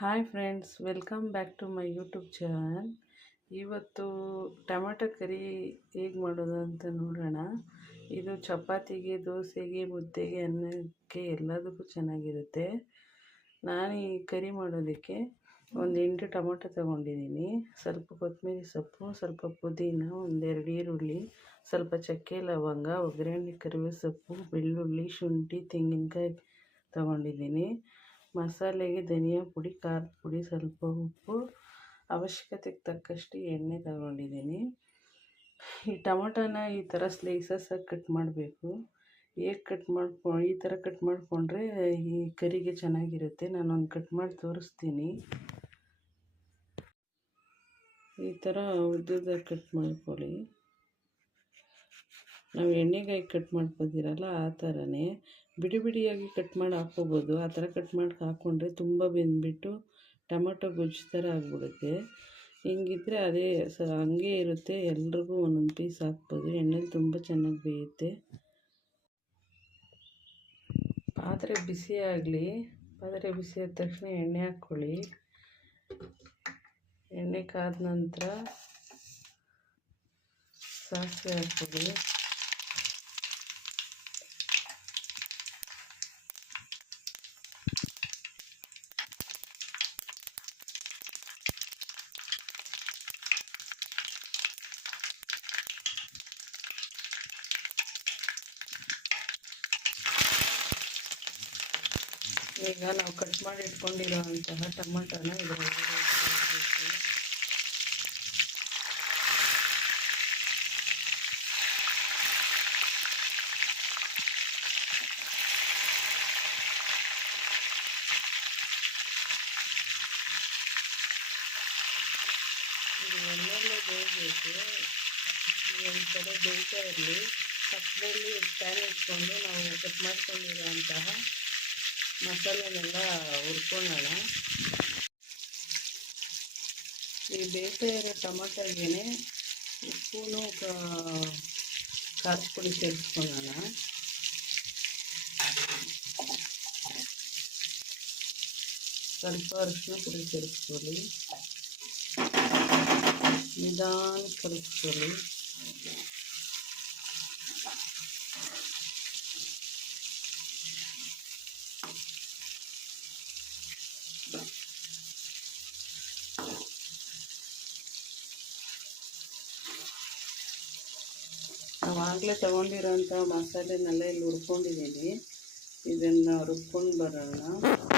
Hi friends, welcome back to my YouTube channel. ಇವತ್ತು tomato curry ಹೇಗೆ ಮಾಡೋದು ಅಂತ ನೋಡೋಣ. ಇದು ಚಪಾತಿಗೆ, ದೋಸೆಗೆ, ಮುದ್ದೆಗೆ, ಅನ್ನಕ್ಕೆ ಎಲ್ಲದಕ್ಕೂ ಚೆನ್ನಾಗಿರುತ್ತೆ. ನಾನು ಈ ಕರಿ ಮಾಡೋದಕ್ಕೆ ಒಂದು 8 ಟೊಮೆಟೊ ತೊಗೊಂಡಿದ್ದೀನಿ. ಸ್ವಲ್ಪ ಕೊತ್ತಂಬರಿ ಸೊಪ್ಪು, ಸ್ವಲ್ಪ ಪುದೀನ, ಒಂದೆರಡು ಈರುಳ್ಳಿ, ಸ್ವಲ್ಪ ಚಕ್ಕೆ ಲವಂಗ, ಒಗ್ಗರಣೆ ಕರಿಬೇವು ಸೊಪ್ಪು, ಬೆಳ್ಳುಳ್ಳಿ, ಶುಂಠಿ, ತೆಂಗಿನಕಾಯಿ ತೊಗೊಂಡಿದ್ದೀನಿ. ಮಸಾಲೆಗೆ ಧನಿಯಾ ಪುಡಿ, ಖಾರದ ಪುಡಿ, ಸ್ವಲ್ಪ ಉಪ್ಪು, ಅವಶ್ಯಕತೆಗೆ ತಕ್ಕಷ್ಟು ಎಣ್ಣೆ ತಗೊಂಡಿದ್ದೀನಿ. ಈ ಟೊಮೊಟೊನ ಈ ಥರ ಸ್ಲೈಸಸ್ಸಾಗಿ ಕಟ್ ಮಾಡಬೇಕು. ಈ ಥರ ಕಟ್ ಮಾಡಿಕೊಂಡ್ರೆ ಈ ಕರಿಗೆ ಚೆನ್ನಾಗಿರುತ್ತೆ. ನಾನೊಂದು ಕಟ್ ಮಾಡಿ ತೋರಿಸ್ತೀನಿ. ಈ ಥರ ಉದ್ದುದಾಗಿ ಕಟ್ ಮಾಡ್ಕೊಳ್ಳಿ. ನಾವು ಎಣ್ಣೆಗಾಯಿ ಕಟ್ ಮಾಡ್ಕೋದಿರಲ್ಲ ಆ ಥರನೇ ಬಿಡಿ ಬಿಡಿಯಾಗಿ ಕಟ್ ಮಾಡಿ ಹಾಕ್ಕೋಬೋದು. ಆ ಥರ ಕಟ್ ಮಾಡಿ ಹಾಕ್ಕೊಂಡ್ರೆ ತುಂಬ ಬೆಂದ್ಬಿಟ್ಟು ಟೊಮೊಟೊ ಗೊಜ್ಜು ಥರ ಆಗಿಬಿಡುತ್ತೆ. ಹಿಂಗಿದ್ರೆ ಅದೇ ಹಂಗೆ ಇರುತ್ತೆ. ಎಲ್ರಿಗೂ ಒಂದೊಂದು ಪೀಸ್ ಹಾಕ್ಬೋದು. ಎಣ್ಣೆಲಿ ತುಂಬ ಚೆನ್ನಾಗಿ ಬೇಯುತ್ತೆ. ಪಾತ್ರೆ ಬಿಸಿ ಆಗಲಿ. ಪಾತ್ರೆ ಬಿಸಿ ಆದ ತಕ್ಷಣ ಎಣ್ಣೆ ಹಾಕ್ಕೊಳ್ಳಿ. ಎಣ್ಣೆ ಕಾದ ನಂತರ ಸಾಸಿವೆ ಹಾಕ್ಕೊಳ್ಳಿ. ಈಗ ನಾವು ಕಟ್ ಮಾಡಿ ಇಟ್ಕೊಂಡಿರೋಂತಹ ಟೊಮೊಟೊನ ಇದರೊಳಗಡೆ ಹಾಕಬೇಕು. ಇದು ಎಣ್ಣೆಲ್ಲೇ ಬೇಯಬೇಕು. ಒಂದು ಕಡೆ ಬೇಯ್ತಾ ಇರಲಿ. ಪಕ್ಕದಲ್ಲಿ ಪ್ಯಾನ್ ಇಟ್ಕೊಂಡು ನಾವು ಕಟ್ ಮಾಡ್ಕೊಂಡಿರೋಂತಹ ಮಸಾಲೆನೆಲ್ಲ ಹುರ್ಕೊಳ್ಳೋಣ. ಈ ಬೇಯ್ತಾ ಇರೋ ಟೊಮೊಟೊಗೆ ಉಪ್ಪು ಖಾರದ ಪುಡಿ ಸೇರಿಸ್ಕೊಳ್ಳೋಣ. ಸ್ವಲ್ಪ ಅರಿಶಿನ ಪುಡಿ ಸೇರಿಸ್ಕೊಳ್ಳಿ. ನಿಧಾನಕ್ಕೆ ಕಲಿಸ್ಕೊಳ್ಳಿ. ನಾವು ಆಗಲೇ ತೊಗೊಂಡಿರೋಂಥ ಮಸಾಲೆನೆಲ್ಲ ಇಲ್ಲಿ ಹುರ್ಕೊಂಡಿದ್ದೀನಿ. ಇದನ್ನು ರುಬ್ಕೊಂಡು ಬರೋಣ.